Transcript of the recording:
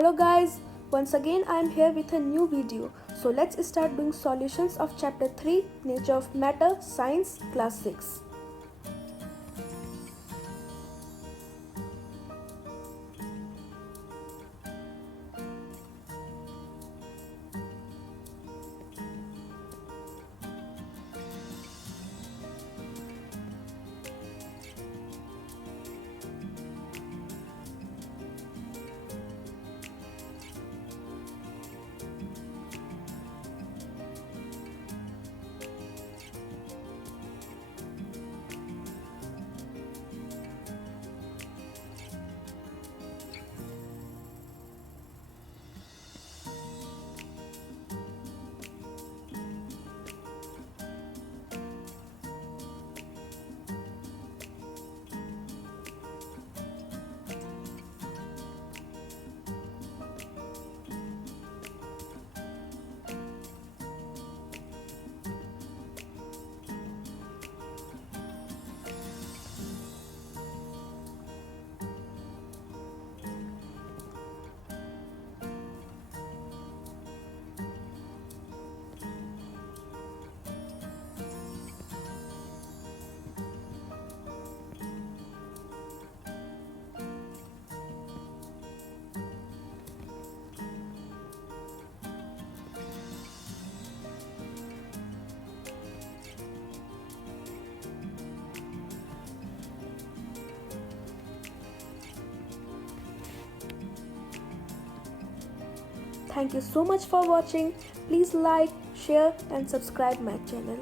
Hello guys, once again I am here with a new video. So let's start doing solutions of chapter 3 Nature of Matter Science class 6. Thank you so much for watching. Please like, share and subscribe my channel.